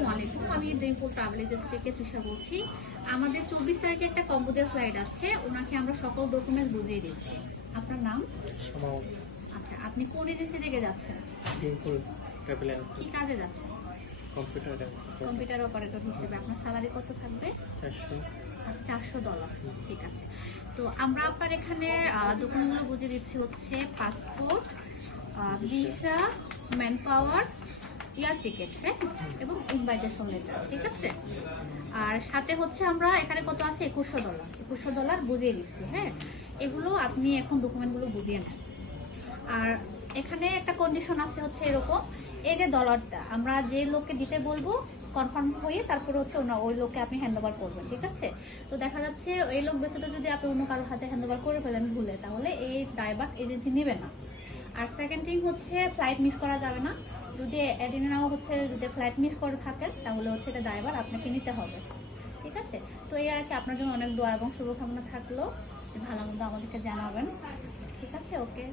আসসালামু আলাইকুম, আমি ড্রিমফুল ট্রাভেল এজেন্সি থেকে তৃষা বলছি। আমাদের 24 তারিখে একটা কম্বোডিয়া ফ্লাইট আছে, ওনাকে আমরা সকল ডকুমেন্টস বুঝিয়ে দিচ্ছি। আপনার নাম? সামাও আচ্ছা, আপনি কোন এজেন্সি থেকে যাচ্ছেন? ড্রিমফুল ট্রাভেল এজেন্সি কি কাজে যাচ্ছেন? কম্পিউটার অপারেটর হিসেবে। আপনার স্যালারি কত থাকবে? 400। আচ্ছা, $400। ঠিক আছে। তো আমরা আপনার এখানে ডকুমেন্টগুলো বুঝিয়ে দিচ্ছি হচ্ছে passport, visa, man power, air ticket, হ্যাঁ, এবং ইনভাইটেশন লেটার। ঠিক আছে। আর সাথে হচ্ছে আমরা এখানে কত আছে, $2100 বুঝিয়ে দিচ্ছি। হ্যাঁ, এগুলো আপনি এখন ডকুমেন্টগুলো বুঝিয়ে নেন। আর এখানে একটা কন্ডিশন আছে হচ্ছে এরকম, এই যে ডলারটা আমরা যে লোককে দিতে বলবো কনফার্ম হয়ে তারপরে হচ্ছে ওই লোককে আপনি হ্যান্ড ওভার করবেন। ঠিক আছে। তো দেখা যাচ্ছে এই লোক ব্যতীত যদি আপনি অন্য কারোর হাতে হ্যান্ড ওভার করে ফেলেন ভুলে, তাহলে এই দায়ভার এজেন্সি নেবে না। আর সেকেন্ড থিং হচ্ছে ফ্লাইট মিস করা যাবে না। যদি এদিনেও হচ্ছে যদি ফ্লাইট মিস করে থাকেন তাহলে হচ্ছে এটা দায়ভার আপনাকে নিতে হবে। ঠিক আছে। তো এই আর কি, আপনার জন্য অনেক দোয়া এবং শুভকামনা থাকলো। ভালো মন্দ আমাদেরকে জানাবেন। ঠিক আছে, ওকে।